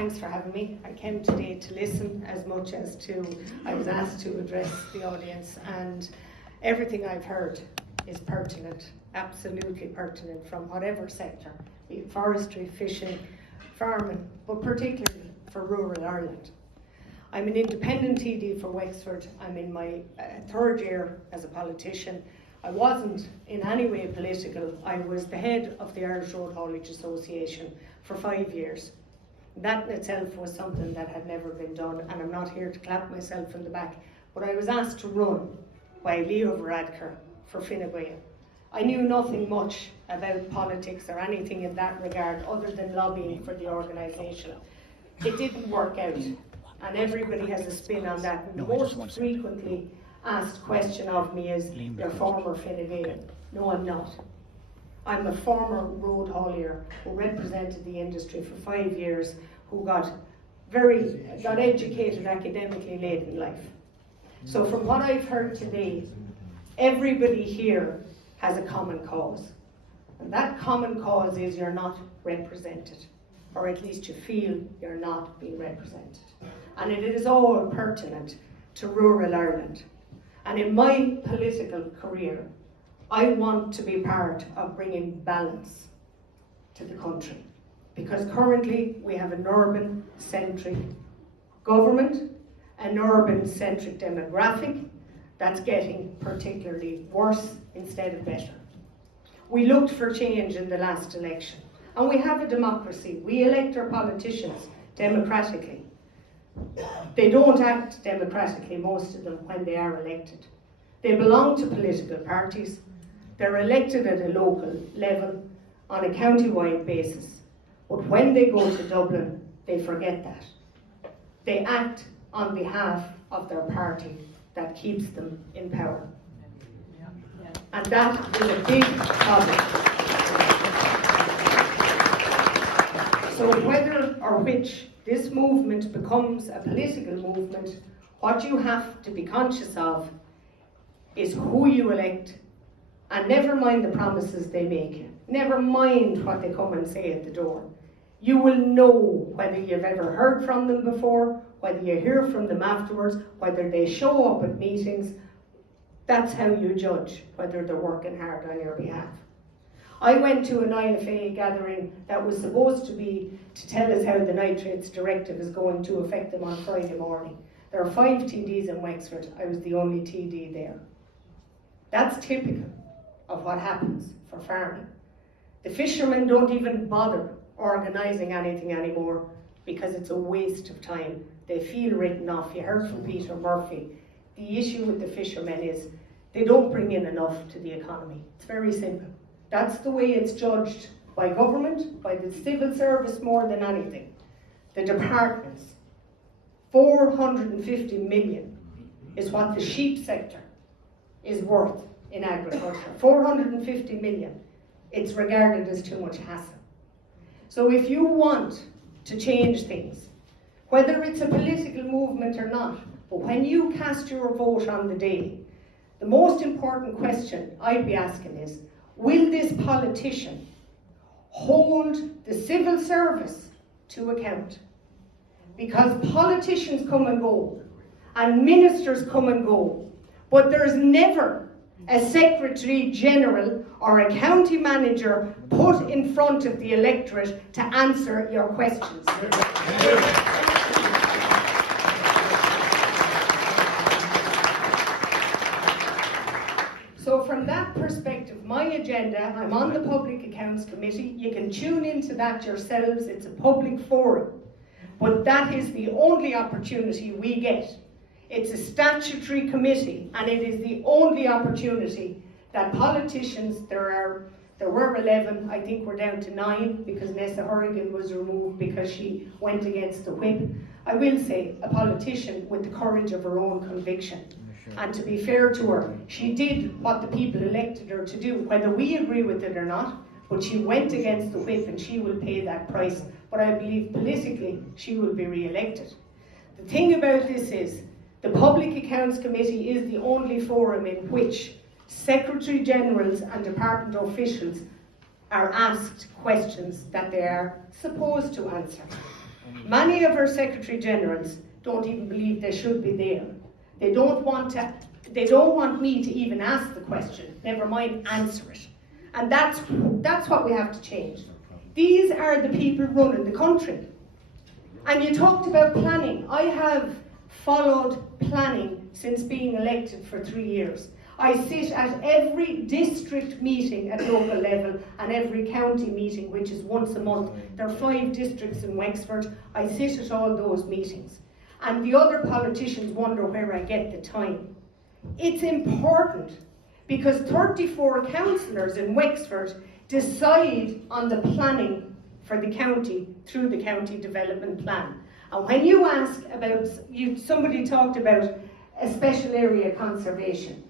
thanks for having me. I came today to listen as much as I was asked to address the audience, and everything I've heard is pertinent, absolutely pertinent, from whatever sector, be it forestry, fishing, farming, but particularly for rural Ireland. I'm an independent TD for Wexford. I'm in my third year as a politician. I wasn't in any way political. I was the head of the Irish Road Haulage Association for 5 years. That in itself was something that had never been done, and I'm not here to clap myself on the back, but I was asked to run by Leo Varadkar for Fine Gael. I knew nothing much about politics or anything in that regard other than lobbying for the organisation. It didn't work out, and everybody has a spin on that. And the most frequently asked question of me is, "You're former Fine Gael." No, I'm not. I'm a former road haulier who represented the industry for 5 years, who got educated academically late in life. So from what I've heard today, everybody here has a common cause. And that common cause is you're not represented, or at least you feel you're not being represented. And it is all pertinent to rural Ireland. And in my political career, I want to be part of bringing balance to the country, because currently we have an urban-centric government, an urban-centric demographic that's getting particularly worse instead of better. We looked for change in the last election, and we have a democracy. We elect our politicians democratically. They don't act democratically, most of them, when they are elected. They belong to political parties. They're elected at a local level on a county-wide basis. But when they go to Dublin, they forget that. They act on behalf of their party that keeps them in power. And that is a big problem. So whether or which this movement becomes a political movement, what you have to be conscious of is who you elect. And never mind the promises they make you. Never mind what they come and say at the door. You will know whether you've ever heard from them before, whether you hear from them afterwards, whether they show up at meetings. That's how you judge whether they're working hard on your behalf. I went to an IFA gathering that was supposed to be to tell us how the nitrates directive is going to affect them on Friday morning. There are 5 TDs in Wexford. I was the only TD there. That's typical of what happens for farming. The fishermen don't even bother organising anything anymore because it's a waste of time. They feel written off. You heard from Peter Murphy. The issue with the fishermen is they don't bring in enough to the economy. It's very simple. That's the way it's judged by government, by the civil service more than anything. The departments, 450 million is what the sheep sector is worth in agriculture. 450 million. It's regarded as too much hassle. So if you want to change things, whether it's a political movement or not, but when you cast your vote on the day, the most important question I'd be asking is, will this politician hold the civil service to account? Because politicians come and go, and ministers come and go, but there's never a Secretary General or a county manager put in front of the electorate to answer your questions. So from that perspective, my agenda, I'm on the Public Accounts Committee. You can tune into that yourselves. It's a public forum. But that is the only opportunity we get. It's a statutory committee, and it is the only opportunity that politicians, there were 11, I think we're down to 9 because Nessa Horrigan was removed because she went against the whip. I will say, a politician with the courage of her own conviction. And to be fair to her, she did what the people elected her to do, whether we agree with it or not, but she went against the whip and she will pay that price. But I believe politically she will be re-elected. The thing about this is, the Public Accounts Committee is the only forum in which Secretary Generals and Department officials are asked questions that they are supposed to answer. Many of our Secretary Generals don't even believe they should be there. They don't want me to even ask the question, never mind answer it. And that's what we have to change. These are the people running the country. And you talked about planning. I have followed planning since being elected for 3 years. I sit at every district meeting at local level and every county meeting, which is once a month. There are 5 districts in Wexford. I sit at all those meetings. And the other politicians wonder where I get the time. It's important because 34 councillors in Wexford decide on the planning for the county through the county development plan. And when you ask about, somebody talked about a special area conservation.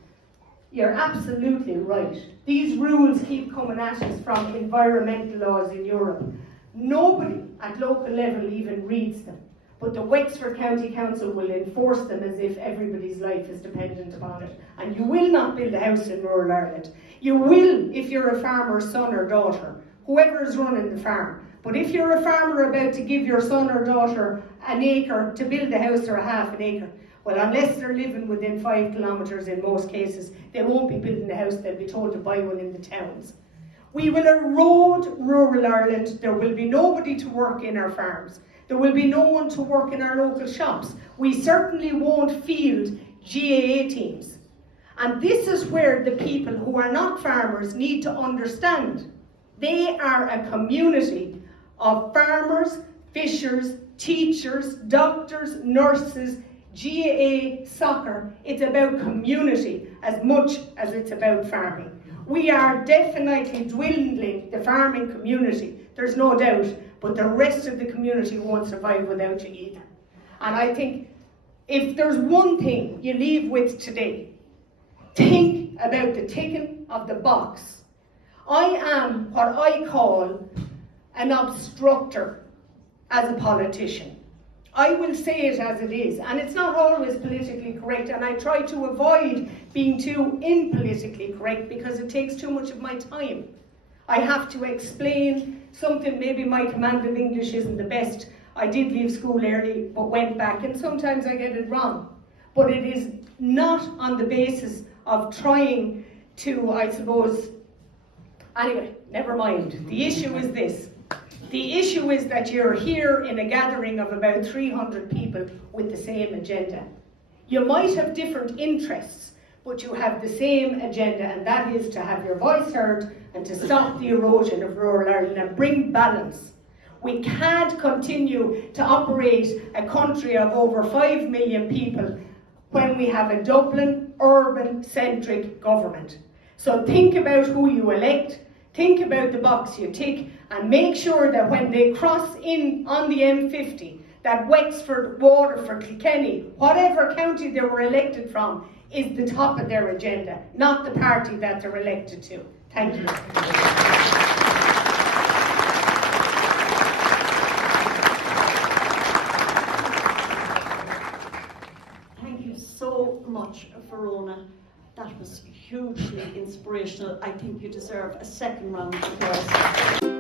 You're absolutely right. These rules keep coming at us from environmental laws in Europe. Nobody at local level even reads them, but the Wexford County Council will enforce them as if everybody's life is dependent upon it. And you will not build a house in rural Ireland. You will if you're a farmer's son or daughter, whoever is running the farm. But if you're a farmer about to give your son or daughter an acre to build a house or a half an acre, well, unless they're living within 5 kilometres in most cases, they won't be building a house, they'll be told to buy one in the towns. We will erode rural Ireland. There will be nobody to work in our farms. There will be no one to work in our local shops. We certainly won't field GAA teams. And this is where the people who are not farmers need to understand. They are a community of farmers, fishers, teachers, doctors, nurses, GAA, soccer. It's about community as much as it's about farming. We are definitely dwindling the farming community, there's no doubt, but the rest of the community won't survive without you either. And I think if there's one thing you leave with today, think about the ticking of the box. I am what I call an obstructor as a politician. I will say it as it is, and it's not always politically correct, and I try to avoid being too impolitically correct because it takes too much of my time. I have to explain something, maybe my command of English isn't the best. I did leave school early, but went back, and sometimes I get it wrong. But it is not on the basis of trying to, I suppose, anyway, never mind. The issue is this. The issue is that you're here in a gathering of about 300 people with the same agenda. You might have different interests, but you have the same agenda, and that is to have your voice heard and to stop the erosion of rural Ireland and bring balance. We can't continue to operate a country of over 5 million people when we have a Dublin, urban-centric government. So think about who you elect, think about the box you tick, and make sure that when they cross in on the M50, that Wexford, Waterford, Kilkenny, whatever county they were elected from, is the top of their agenda, not the party that they're elected to. Thank you. Thank you so much, Verona. That was hugely inspirational. I think you deserve a second round of applause.